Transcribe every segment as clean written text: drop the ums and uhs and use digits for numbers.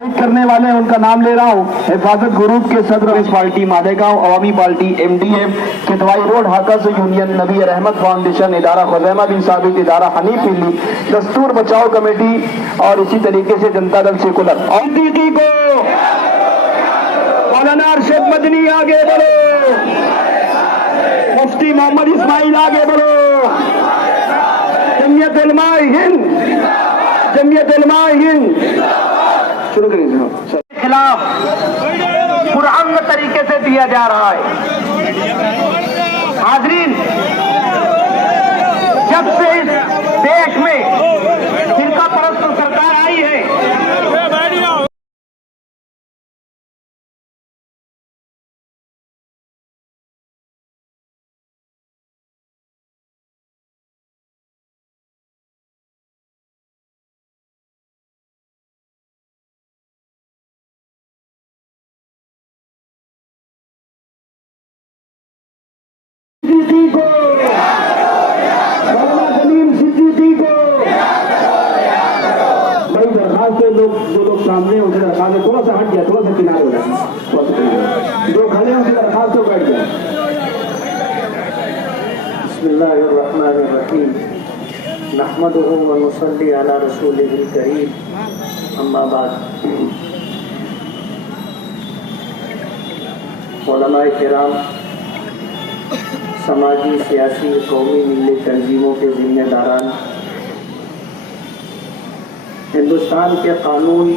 کرنے والے ہیں ان کا نام لے رہا ہوں. حفاظت گروپ کے صدر اس پارٹی مالیگاؤں عوامی پارٹی MDM کھتوائی روڈ ہاکرز یونین نبی رحمت فاؤنڈیشن ادارہ خزیمہ بن ثابت ادارہ حنیف علی دستور بچاؤ کمیٹی اور اسی طریقے سے جنتا دل سیکولر اور صدیقی کو مولانا ارشد مدنی آگے بڑھو, مفتی محمد اسماعیل آگے بڑھو, جمعیت علماء ہند, جمعیت علماء ہند شروع کریں خلاف پرامن طریقے سے دیا جا رہا ہے. حاضرین, جب سے اس دیش میں فرقہ پرست سرکار آئی ہے کو بڑی درخواست ہے, لوگ جو لوگ سامنے ہیں ان سے درخواست ہے تھوڑا سا ہٹ جائے, تھوڑا سا کنارے ہو جائے, جو کھڑے ہیں ان کی درخواست ہو بیٹھ جائے. بسم اللہ الرحمن الرحیم نحمدہ ونصلی علی رسولہ الکریم اما بعد. علماء کرام, سماجی, سیاسی, قومی, ملی تنظیموں کے ذمہ داران, ہندوستان کے قانون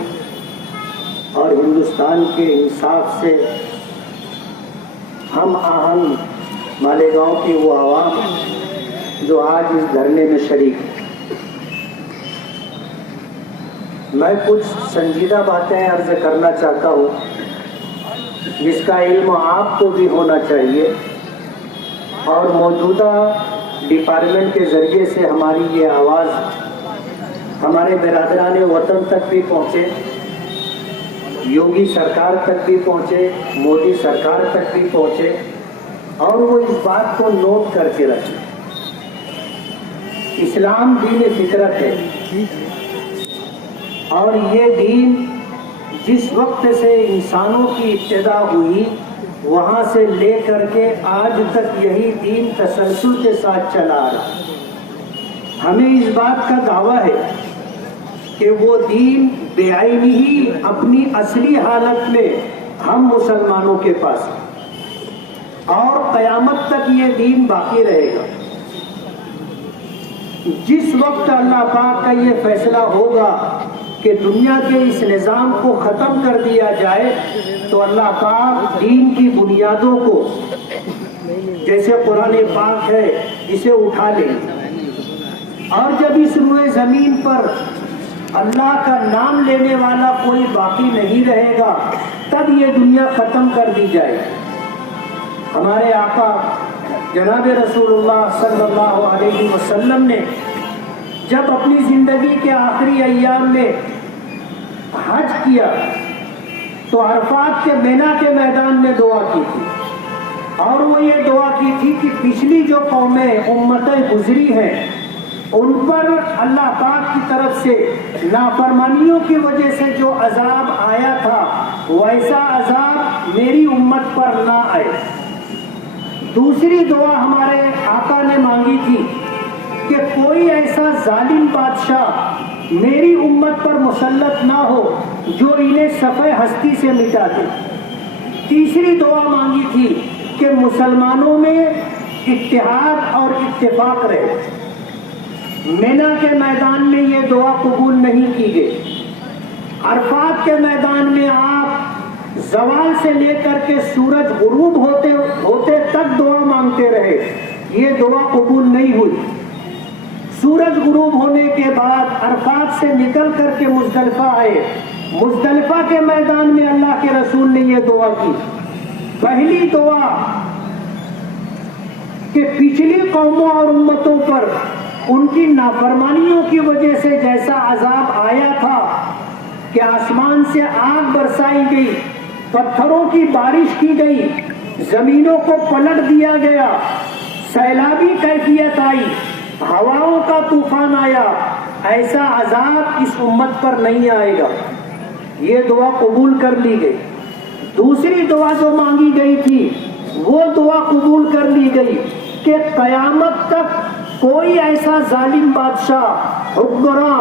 اور ہندوستان کے انصاف سے ہم آہنگ مالیگاؤں کی وہ عوام جو آج اس دھرنے میں شریک ہیں, میں کچھ سنجیدہ باتیں عرض کرنا چاہتا ہوں جس کا علم آپ کو بھی ہونا چاہیے اور موجودہ ڈپارٹمنٹ کے ذریعے سے ہماری یہ آواز ہمارے برادران وطن تک بھی پہنچے, یوگی سرکار تک بھی پہنچے, مودی سرکار تک بھی پہنچے اور وہ اس بات کو نوٹ کر کے رکھیں. اسلام دین فطرت ہے اور یہ دین جس وقت سے انسانوں کی ابتدا ہوئی وہاں سے لے کر کے آج تک یہی دین تسلسل کے ساتھ چلا آ رہا. ہمیں اس بات کا دعویٰ ہے کہ وہ دین بے عینی ہی اپنی اصلی حالت میں ہم مسلمانوں کے پاس ہے اور قیامت تک یہ دین باقی رہے گا. جس وقت اللہ پاک کا یہ فیصلہ ہوگا کہ دنیا کے اس نظام کو ختم کر دیا جائے تو اللہ پاک دین کی بنیادوں کو جیسے قرآن پاک ہے اسے اٹھا لیں اور جب اس روئے زمین پر اللہ کا نام لینے والا کوئی باقی نہیں رہے گا تب یہ دنیا ختم کر دی جائے. ہمارے آقا جناب رسول اللہ صلی اللہ علیہ وسلم نے جب اپنی زندگی کے آخری ایام میں حج کیا تو عرفات کے مینا کے میدان میں دعا کی تھی اور وہ یہ دعا کی تھی کہ پچھلی جو قومیں امتیں گزری ہیں ان پر اللہ پاک کی طرف سے نافرمانیوں کی وجہ سے جو عذاب آیا تھا ویسا عذاب میری امت پر نہ آئے. دوسری دعا ہمارے آقا نے مانگی تھی کہ کوئی ایسا ظالم بادشاہ میری امت پر مسلط نہ ہو جو انہیں صفحہ ہستی سے مٹا دے. تیسری دعا مانگی تھی کہ مسلمانوں میں اتحاد اور اتفاق رہے. مینا کے میدان میں یہ دعا قبول نہیں کی گئی. عرفات کے میدان میں آپ زوال سے لے کر کے سورج غروب ہوتے تک دعا مانگتے رہے, یہ دعا قبول نہیں ہوئی. سورج غروب ہونے کے بعد عرفات سے نکل کر کے مزدلفہ آئے. مزدلفہ کے میدان میں اللہ کے رسول نے یہ دعا کی. پہلی دعا کہ پچھلی قوموں اور امتوں پر ان کی نافرمانیوں کی وجہ سے جیسا عذاب آیا تھا کہ آسمان سے آگ برسائی گئی, پتھروں کی بارش کی گئی, زمینوں کو پلٹ دیا گیا, سیلابی کیفیت آئی, ہواؤں کا طوفان آیا, ایسا عذاب اس امت پر نہیں آئے گا. یہ دعا قبول کر لی گئی. دوسری دعا جو مانگی گئی تھی وہ دعا قبول کر لی گئی کہ قیامت تک کوئی ایسا ظالم بادشاہ حکمراں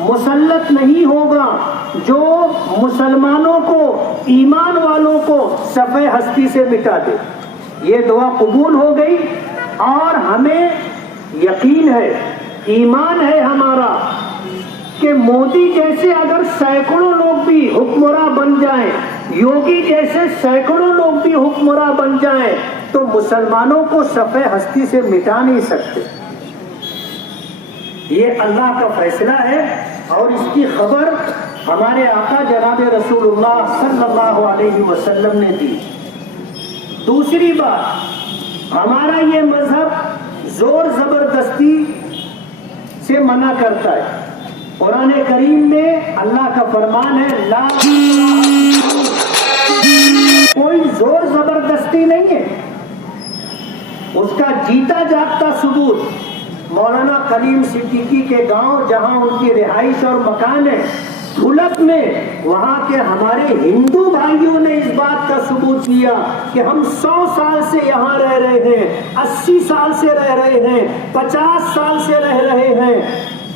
مسلط نہیں ہوگا جو مسلمانوں کو، ایمان والوں کو صفحہ ہستی سے مٹا دے. یہ دعا قبول ہو گئی اور ہمیں یقین ہے، ایمان ہے ہمارا کہ مودی جیسے اگر سینکڑوں لوگ بھی حکمراں بن جائیں، یوگی جیسے سینکڑوں لوگ بھی حکمراں بن جائیں تو مسلمانوں کو صفحہ ہستی سے مٹا نہیں سکتے. یہ اللہ کا فیصلہ ہے اور اس کی خبر ہمارے آقا جناب رسول اللہ صلی اللہ علیہ وسلم نے دی. دوسری بات، ہمارا یہ مذہب زور زبردستی سے منع کرتا ہے. قرآن کریم میں اللہ کا فرمان ہے لا کوئی زور زبردستی نہیں ہے. اس کا جیتا جاگتا ثبوت مولانا کلیم صدیقی کے گاؤں جہاں ان کی رہائش اور مکان ہے دھلک میں، وہاں کے ہمارے ہندو بھائیوں نے اس بات کا ثبوت دیا کہ ہم 100 سال سے یہاں رہ رہے ہیں، 80 سال سے رہ رہے ہیں، 50 سال سے رہ رہے ہیں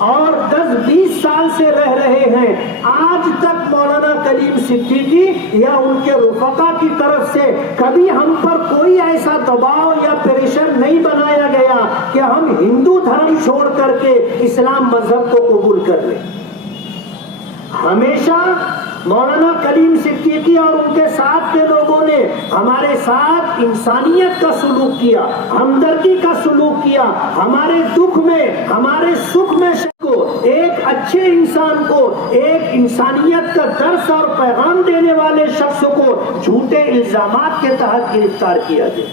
اور 10-20 سال سے رہ رہے ہیں. آج تک مولانا کلیم صدیقی یا ان کے رفقا کی طرف سے کبھی ہم پر کوئی ایسا دباؤ یا پریشر نہیں بنایا گیا کہ ہم ہندو دھرم چھوڑ کر کے اسلام مذہب کو قبول کر لیں. ہمیشہ مولانا کلیم صدیقی اور ان کے ساتھ کے لوگوں نے ہمارے ساتھ انسانیت کا سلوک کیا، ہمدردی کا سلوک کیا. ہمارے دکھ میں، ہمارے سکھ میں کو ایک اچھے انسان کو، ایک انسانیت کا درس اور پیغام دینے والے شخص کو جھوٹے الزامات کے تحت گرفتار کیا گیا.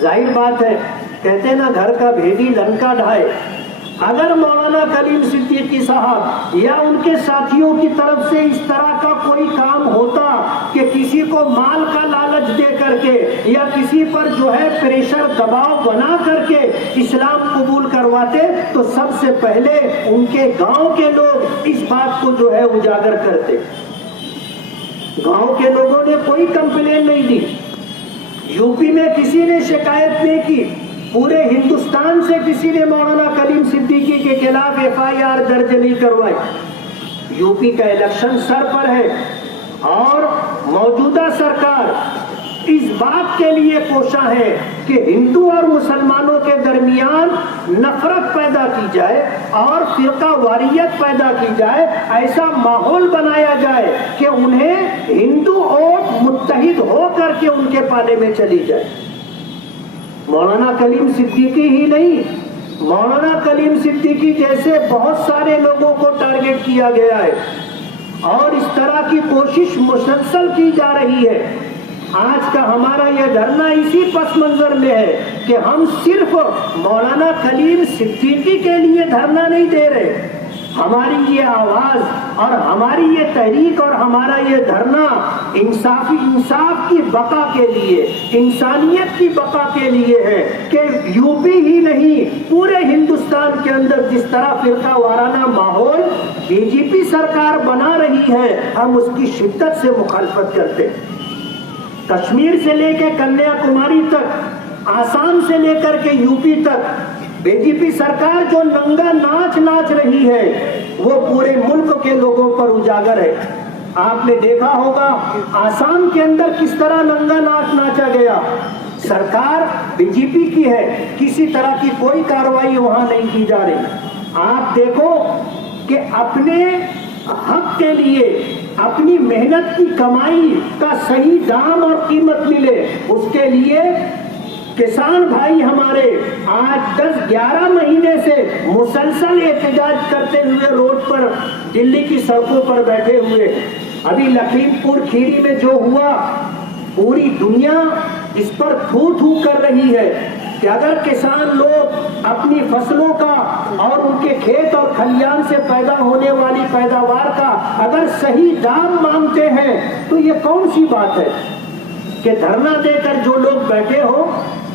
ظاہر بات ہے، کہتے ہیں نا گھر کا بھیدی لنکا ڈھائے. اگر مولانا کلیم صدیقی صاحب یا ان کے ساتھیوں کی طرف سے اس طرح کا کوئی کام ہوتا کہ کسی کو مال کا لالچ دے کر کے یا کسی پر جو ہے پریشر دباؤ بنا کر کے اسلام قبول کرواتے تو سب سے پہلے ان کے گاؤں کے لوگ اس بات کو جو ہے اجاگر کرتے. گاؤں کے لوگوں نے کوئی کمپلین نہیں دی، یو پی میں کسی نے شکایت نہیں کی، پورے ہندوستان سے کسی نے مولانا کلیم صدیقی کے خلاف FIR درج نہیں کروائی. یو پی کا الیکشن سر پر ہے اور موجودہ سرکار اس بات کے لیے کوشاں ہے کہ ہندو اور مسلمانوں کے درمیان نفرت پیدا کی جائے اور فرقہ واریت پیدا کی جائے، ایسا ماحول بنایا جائے کہ انہیں ہندو اور متحد ہو کر کے ان کے پالے میں چلی جائے. مولانا کلیم صدیقی ہی نہیں، مولانا کلیم صدیقی جیسے بہت سارے لوگوں کو ٹارگٹ کیا گیا ہے اور اس طرح کی کوشش مسلسل کی جا رہی ہے. آج کا ہمارا یہ دھرنا اسی پس منظر میں ہے کہ ہم صرف مولانا کلیم صدیقی کے لیے دھرنا نہیں دے رہے. ہماری یہ آواز اور ہماری یہ تحریک اور ہمارا یہ دھرنا انصاف کی بقا کے لیے، انسانیت کی بقا کے لیے ہے کہ یو پی ہی نہیں پورے ہندوستان کے اندر جس طرح فرقہ وارانہ ماحول BJP سرکار بنا رہی ہے ہم اس کی شدت سے مخالفت کرتے ہیں. کشمیر سے لے کے کنیا کماری تک، آسام سے لے کر کے یو پی تک BJP سرکار جو ننگا ناچ رہی ہے وہ پورے ملک کے لوگوں پر اجاگر ہے. آپ نے دیکھا ہوگا آسام کے اندر کس طرح ننگا ناچ ناچا گیا. سرکار BJP کی ہے، کسی طرح کی کوئی کارروائی وہاں نہیں کی جا رہی. آپ دیکھو کہ اپنے حق کے لیے اپنی محنت کی کمائی کا صحیح دام اور قیمت ملے، اس کے لیے کسان بھائی ہمارے آج 10-11 مہینے سے مسلسل احتجاج کرتے ہوئے روڈ پر دلی کی سڑکوں پر بیٹھے ہوئے. ابھی لکھیم پور کھیری میں جو ہوا پوری دنیا اس پر تھو تھو کر رہی ہے کہ اگر کسان لوگ اپنی فصلوں کا اور ان کے کھیت اور کھلیان سے پیدا ہونے والی پیداوار کا اگر صحیح دام مانگتے ہیں تو یہ کون سی بات ہے کہ دھرنا دے کر جو لوگ بیٹھے ہو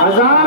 1000